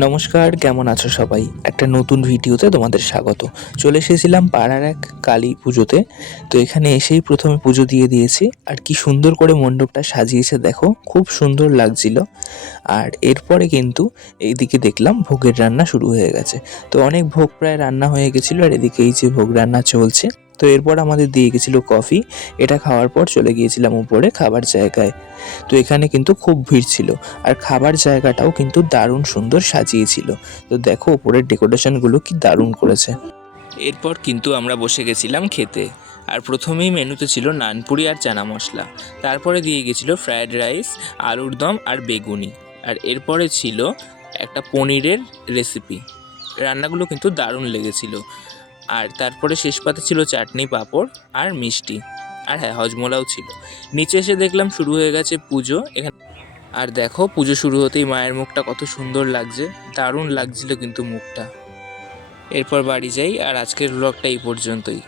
নমস্কার, কেমন আছো সবাই? একটা নতুন ভিডিওতে তোমাদের স্বাগত। চলে এসেছিলাম পাড়ার এক কালী পুজোতে। তো এখানে এসেই প্রথমে পুজো দিয়ে দিয়েছি। আর কি সুন্দর করে মণ্ডপটা সাজিয়েছে দেখো, খুব সুন্দর লাগছিল। আর এরপরে কিন্তু এইদিকে দেখলাম ভোগের রান্না শুরু হয়ে গেছে। তো অনেক ভোগ প্রায় রান্না হয়ে গেছিলো, আর এদিকে এই যে ভোগ রান্না চলছে। তো এরপর আমাদের দিয়ে গেছিলো কফি। এটা খাওয়ার পর চলে গিয়েছিলাম উপরে খাবার জায়গায়। তো এখানে কিন্তু খুব ভিড় ছিল, আর খাবার জায়গাটাও কিন্তু দারুণ সুন্দর সাজিয়েছিল। তো দেখো উপরের ডেকোরেশনগুলো কি দারুণ করেছে। এরপর কিন্তু আমরা বসে গেছিলাম খেতে। আর প্রথমেই মেনুতে ছিল নানপুরি আর চানা মশলা, তারপরে দিয়ে গেছিলো ফ্রায়েড রাইস, আলুর দম আর বেগুনি, আর এরপরে ছিল একটা পনিরের রেসিপি। রান্নাগুলো কিন্তু দারুণ লেগেছিল। আর তারপরে শেষ পাতে ছিল চাটনি, পাঁপড় আর মিষ্টি। আর হ্যাঁ, হজমোলাও ছিল। নিচে এসে দেখলাম শুরু হয়ে গেছে পুজো এখানে। আর দেখো পুজো শুরু হতেই মায়ের মুখটা কত সুন্দর লাগছে, দারুণ লাগছিল কিন্তু মুখটা। এরপর বাড়ি যাই, আর আজকের ব্লগটা এই পর্যন্তই।